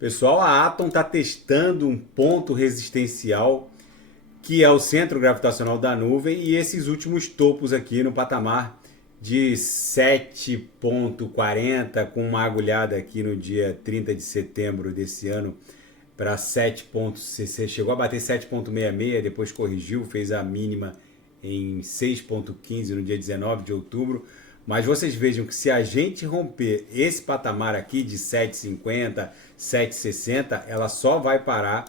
Pessoal, a Atom está testando um ponto resistencial que é o centro gravitacional da nuvem e esses últimos topos aqui no patamar de 7,40 com uma agulhada aqui no dia 30 de setembro desse ano para 7,60, chegou a bater 7,66, depois corrigiu, fez a mínima em 6,15 no dia 19 de outubro. Mas vocês vejam que se a gente romper esse patamar aqui de 7,50, 7,60, ela só vai parar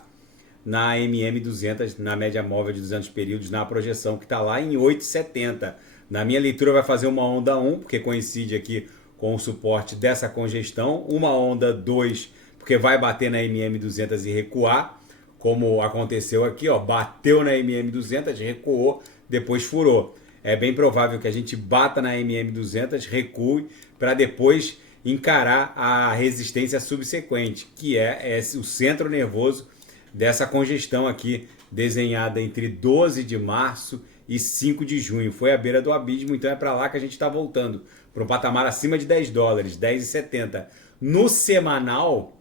na MM200, na média móvel de 200 períodos, na projeção que está lá em 8,70. Na minha leitura vai fazer uma onda 1, porque coincide aqui com o suporte dessa congestão, uma onda 2, porque vai bater na MM200 e recuar, como aconteceu aqui, ó, bateu na MM200, recuou, depois furou. É bem provável que a gente bata na MM200, recue, para depois encarar a resistência subsequente, que é o centro nervoso dessa congestão aqui, desenhada entre 12 de março e 5 de junho. Foi à beira do abismo, então é para lá que a gente está voltando, para um patamar acima de 10 dólares, 10,70. No semanal,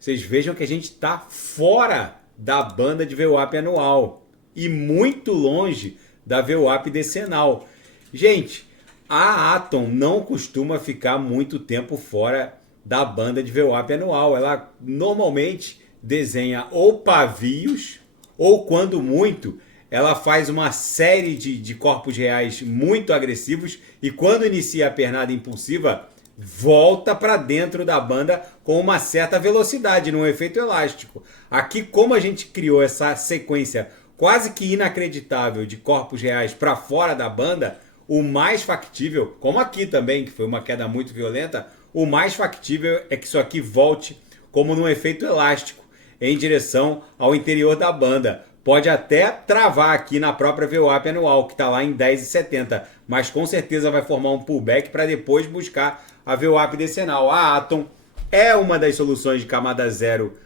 vocês vejam que a gente está fora da banda de VWAP anual e muito longe da VWAP decenal. Gente, a Atom não costuma ficar muito tempo fora da banda de VWAP anual. Ela normalmente desenha ou pavios, ou quando muito, ela faz uma série de corpos reais muito agressivos e quando inicia a pernada impulsiva, volta para dentro da banda com uma certa velocidade, num efeito elástico. Aqui, como a gente criou essa sequência quase que inacreditável de corpos reais para fora da banda, o mais factível, como aqui também, que foi uma queda muito violenta, o mais factível é que isso aqui volte como num efeito elástico em direção ao interior da banda. Pode até travar aqui na própria VWAP anual, que está lá em 10,70, mas com certeza vai formar um pullback para depois buscar a VWAP decenal. A Atom é uma das soluções de camada zero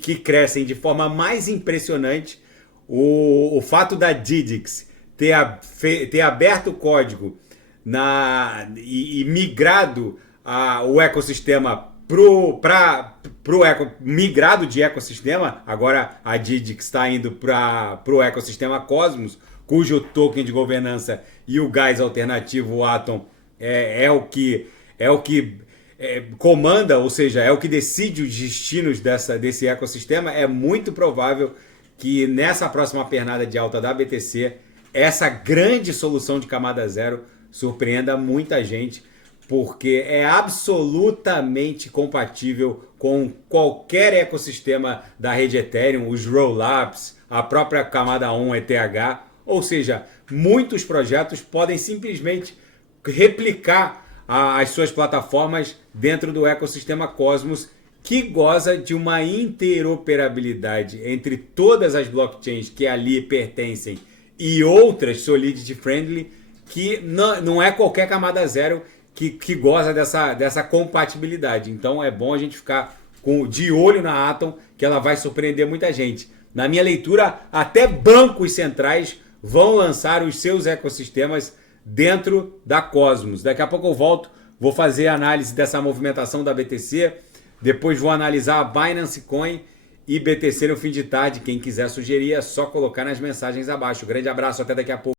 que crescem de forma mais impressionante. O fato da Didix ter aberto o código e migrado o ecossistema migrado de ecossistema, agora a Didix está indo para o ecossistema Cosmos, cujo token de governança e o gás alternativo, o Atom, é o que comanda, ou seja, é o que decide os destinos desse ecossistema. É muito provável que nessa próxima pernada de alta da BTC, essa grande solução de camada zero surpreenda muita gente, porque é absolutamente compatível com qualquer ecossistema da rede Ethereum, os rollups, a própria camada 1 ETH, ou seja, muitos projetos podem simplesmente replicar as suas plataformas dentro do ecossistema Cosmos, que goza de uma interoperabilidade entre todas as blockchains que ali pertencem e outras Solidity Friendly, que não é qualquer camada zero que goza dessa compatibilidade. Então é bom a gente ficar de olho na Atom, que ela vai surpreender muita gente. Na minha leitura, até bancos centrais vão lançar os seus ecossistemas dentro da Cosmos. Daqui a pouco eu volto, vou fazer a análise dessa movimentação da BTC, depois vou analisar a Binance Coin e BTC no fim de tarde. Quem quiser sugerir é só colocar nas mensagens abaixo. Grande abraço, até daqui a pouco.